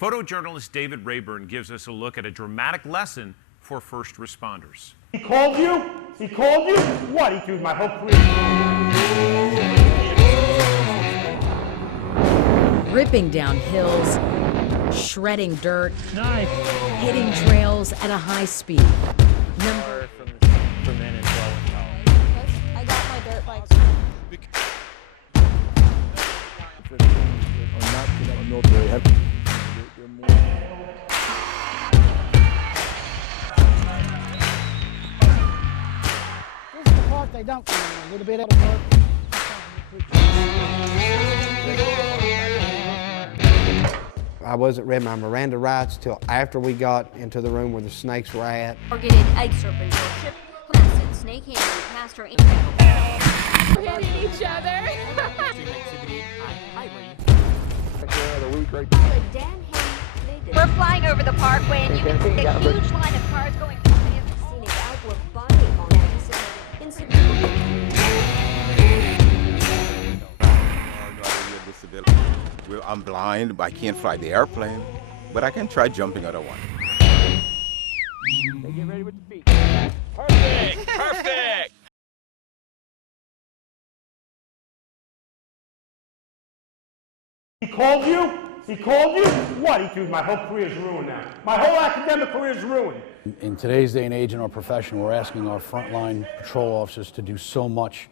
Photojournalist David Raborn gives us a look at a dramatic lesson for first responders. He called you? He called you? What? He threw my whole career. Ripping down hills, shredding dirt, hitting trails at a high speed. For men as well in college. I got my dirt bike. This is the part they don't come in. A little bit of work. I wasn't read my Miranda rights till after we got into the room where the snakes were at. Targeted egg serpent worship, blasted snake handling pastor. Hitting each other. We're flying over the parkway and you can see a huge line of cars going by. Scenic outlook buying on Well, I'm blind, but I can't fly the airplane, but I can try jumping out of one. Get ready with the feet. Perfect! Perfect! He called you? He called you? What? He threw my whole career's ruined now. My whole academic career's ruined. In today's day and age in our profession, we're asking our frontline patrol officers to do so much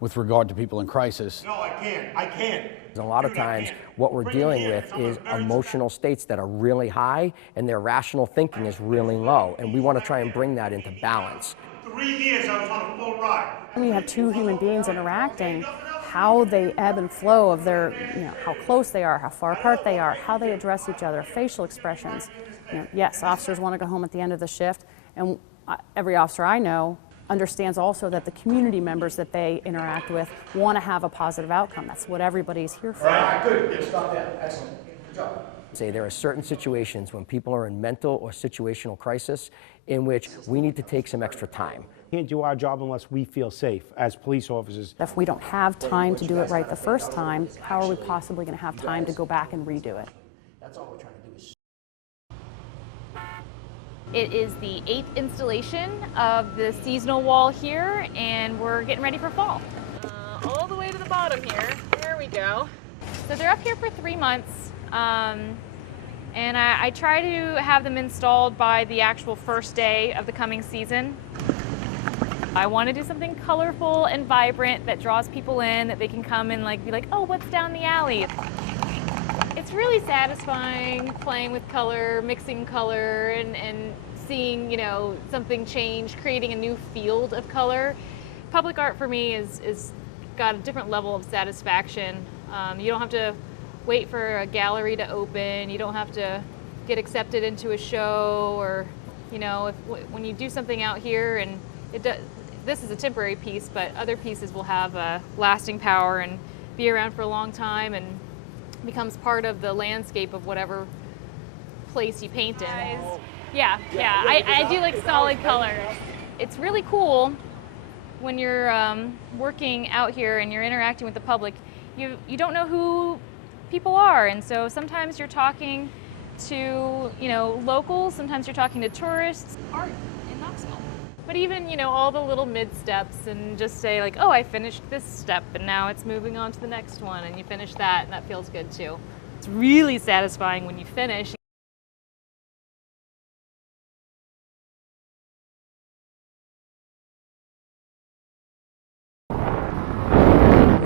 with regard to people in crisis. No, I can't. I can't. A lot of times what we're dealing with is emotional states that are really high and their rational thinking is really low, and we want to try and bring that into balance. 3 years I was on a full ride. When you have two human beings interacting, how they ebb and flow of their, how close they are, how far apart they are, how they address each other, facial expressions. Yes, officers want to go home at the end of the shift, and every officer I know understands also that the community members that they interact with want to have a positive outcome. That's what everybody's here for. All right, good. Yeah, stop that. Excellent. Good job. Say there are certain situations when people are in mental or situational crisis in which we need to take some extra time. We can't do our job unless we feel safe as police officers. If we don't have time to do it right the first time, how are we possibly going to have time to go back and redo it? That's all we're trying to do is... It is the 8th installation of the seasonal wall here, and we're getting ready for fall. All the way to the bottom here. There we go. So they're up here for 3 months, and I try to have them installed by the actual first day of the coming season. I want to do something colorful and vibrant that draws people in, that they can come and be like, oh, what's down the alley? It's really satisfying playing with color, mixing color, and seeing, something change, creating a new field of color. Public art for me is got a different level of satisfaction. You don't have to wait for a gallery to open. You don't have to get accepted into a show, or, when you do something out here, and this is a temporary piece, but other pieces will have a lasting power and be around for a long time and becomes part of the landscape of whatever place you paint in. Yeah. I do like solid colors. It's really cool when you're working out here and you're interacting with the public. You don't know who people are, and so sometimes you're talking to locals, sometimes you're talking to tourists. Art in Knoxville. But even all the little mid steps, and just say oh, I finished this step and now it's moving on to the next one, and you finish that, and that feels good too. It's really satisfying when you finish.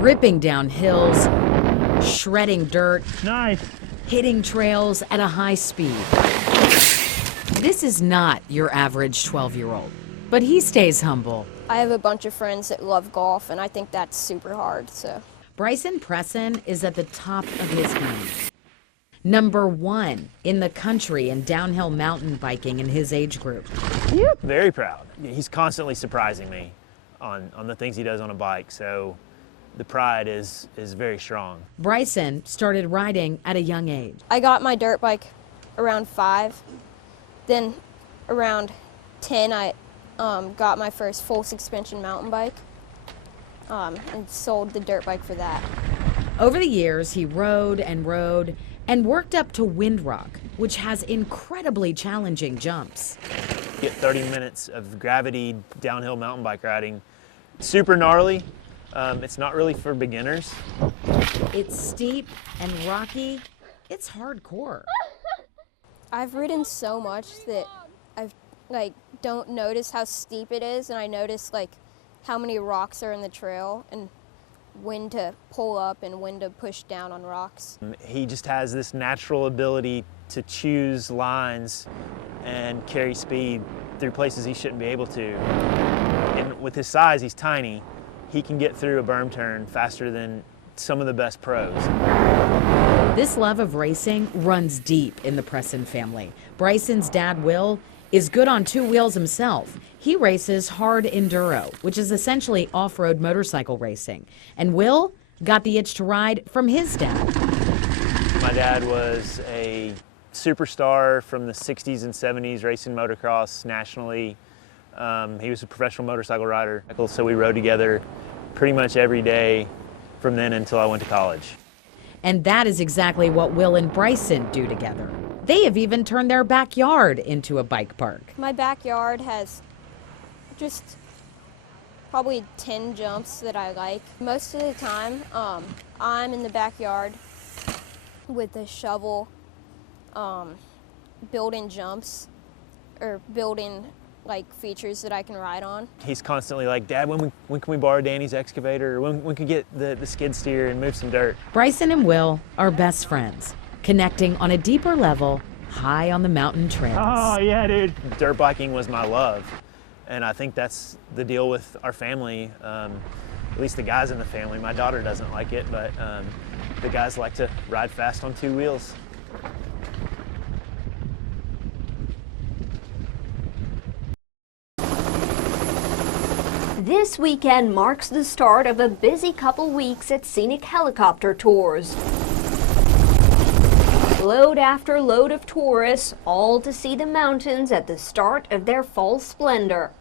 Ripping down hills, shredding dirt, Nice. hitting trails at a high speed. This is not your average 12-year-old, but he stays humble. I have a bunch of friends that love golf, and I think that's super hard, so. Bryson Presson is at the top of his game. #1 in the country in downhill mountain biking in his age group. Very proud. He's constantly surprising me on the things he does on a bike, so the pride is very strong. Bryson started riding at a young age. I got my dirt bike around 5. Then around 10, I got my first full suspension mountain bike and sold the dirt bike for that. Over the years, he rode and worked up to Windrock, which has incredibly challenging jumps. Get 30 minutes of gravity downhill mountain bike riding. Super gnarly. It's not really for beginners. It's steep and rocky. It's hardcore. I've ridden so much that I don't notice how steep it is, and I notice how many rocks are in the trail and when to pull up and when to push down on rocks. He just has this natural ability to choose lines and carry speed through places he shouldn't be able to. And with his size, he's tiny. He can get through a berm turn faster than some of the best pros. This love of racing runs deep in the Presson family. Bryson's dad, Will, is good on two wheels himself. He races hard enduro, which is essentially off-road motorcycle racing. And Will got the itch to ride from his dad. My dad was a superstar from the 60s and 70s racing motocross nationally. He was a professional motorcycle rider, so we rode together pretty much every day from then until I went to college. And that is exactly what Will and Bryson do together. They have even turned their backyard into a bike park. My backyard has just probably 10 jumps that I like. Most of the time, I'm in the backyard with a shovel, building jumps or building features that I can ride on. He's constantly like, Dad, when can we borrow Danny's excavator? Or when can we get the skid steer and move some dirt? Bryson and Will are best friends, connecting on a deeper level, high on the mountain trails. Oh yeah, dude. Dirt biking was my love. And I think that's the deal with our family, at least the guys in the family. My daughter doesn't like it, but the guys like to ride fast on two wheels. This weekend marks the start of a busy couple weeks at Scenic Helicopter Tours. Load after load of tourists, all to see the mountains at the start of their fall splendor.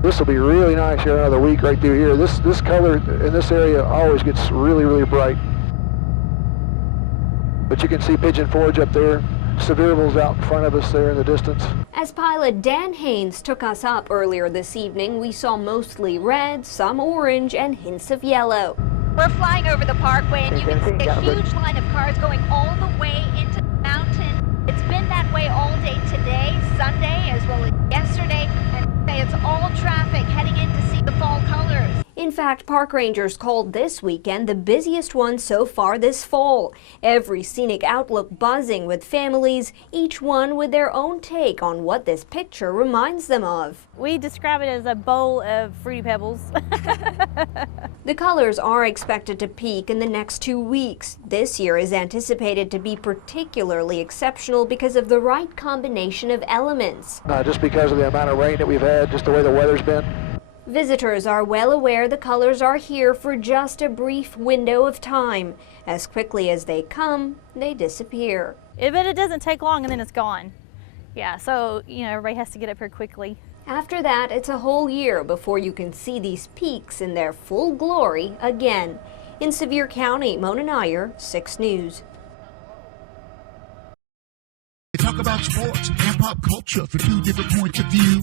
This will be really nice here another week right through here. This color in this area always gets really, really bright. But you can see Pigeon Forge up there. Sevierville's out in front of us there in the distance. As pilot Dan Haynes took us up earlier this evening, we saw mostly red, some orange, and hints of yellow. We're flying over the parkway, and you can see a huge line of cars going all the way into the mountain. It's been that way all day today, Sunday, as well as yesterday, and it's all traffic heading in to see the fall colors. In fact, park rangers called this weekend the busiest one so far this fall. Every scenic outlook buzzing with families, each one with their own take on what this picture reminds them of. We describe it as a bowl of Fruity Pebbles. The colors are expected to peak in the next 2 weeks. This year is anticipated to be particularly exceptional because of the right combination of elements. Just because of the amount of rain that we've had, just the way the weather's been. Visitors are well aware the colors are here for just a brief window of time. As quickly as they come, they disappear. But it doesn't take long and then it's gone. Yeah, so, everybody has to get up here quickly. After that, it's a whole year before you can see these peaks in their full glory again. In Sevier County, Mona Nair, 6 News. They talk about sports and pop culture from 2 different points of view.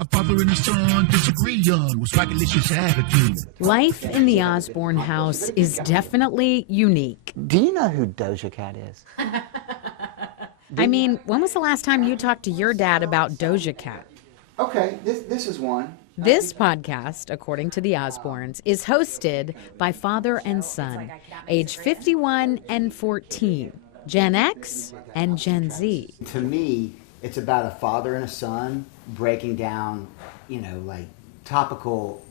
A father and a son disagree on what's Swaggalicious attitude. Life in the Osborne house is definitely unique. Do you know who Doja Cat is? I mean, when was the last time you talked to your dad about Doja Cat? Okay, this is one. This podcast, according to the Osbornes, is hosted by father and son, age 51 and 14, Gen X and Gen Z. To me, it's about a father and a son breaking down, topical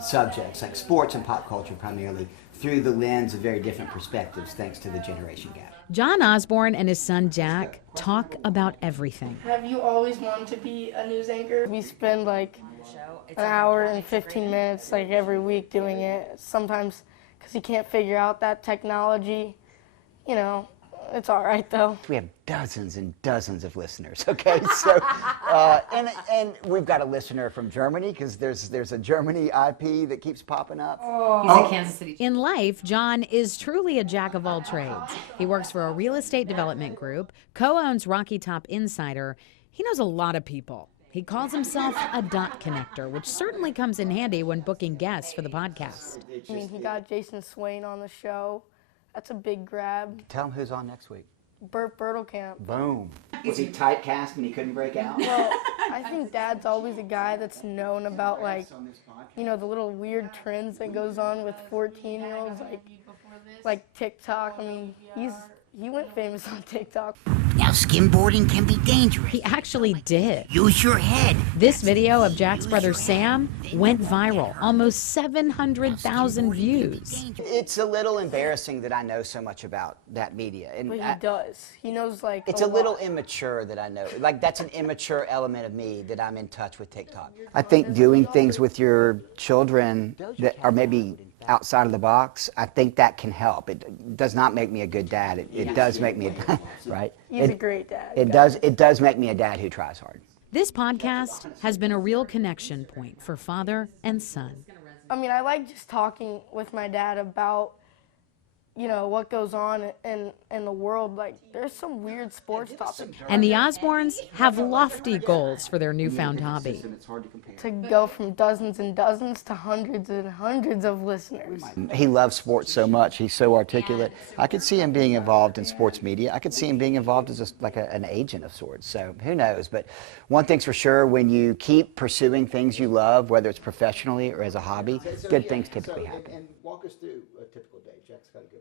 subjects like sports and pop culture primarily through the lens of very different perspectives thanks to the generation gap. John Osborne and his son Jack talk about everything. Have you always wanted to be a news anchor? We spend an hour and 15 minutes every week doing it. Sometimes because he can't figure out that technology, It's all right though. We have dozens and dozens of listeners, okay? So, and we've got a listener from Germany, because there's a Germany IP that keeps popping up. He's in Kansas City. In life, John is truly a jack of all trades. He works for a real estate development group, co-owns Rocky Top Insider. He knows a lot of people. He calls himself a dot connector, which certainly comes in handy when booking guests for the podcast. I mean, he got Jason Swain on the show. That's a big grab. Tell him who's on next week. Burt Bertelkamp. Boom. Was he typecast when he couldn't break out? Well, I think Dad's always a guy that's known about, like, you know, the little weird trends that goes on with 14-year-olds, like TikTok. I mean, he went famous on TikTok. Now, skimboarding can be dangerous. He actually did. Use your head. This video of Jack's brother Sam went viral, almost 700,000 views. It's a little embarrassing that I know so much about that media. And But he does. He knows, like, it's a little immature that I know. Like, that's an immature element of me, that I'm in touch with TikTok. I think doing things with your children that are maybe outside of the box, I think that can help. It does not make me a good dad. It does make me a right? He's a great dad. It does make me a dad who tries hard. This podcast has been a real connection point for father and son. I mean, I like just talking with my dad about, you know, what goes on in the world. Like, there's some weird sports topics. And the Osbournes have lofty goals for their newfound hobby. To go from dozens and dozens to hundreds and hundreds of listeners. He loves sports so much. He's so articulate. I could see him being involved in sports media. I could see him being involved as an agent of sorts. So who knows? But one thing's for sure, when you keep pursuing things you love, whether it's professionally or as a hobby, good things typically happen. And walk us through a typical day. Jack's got a good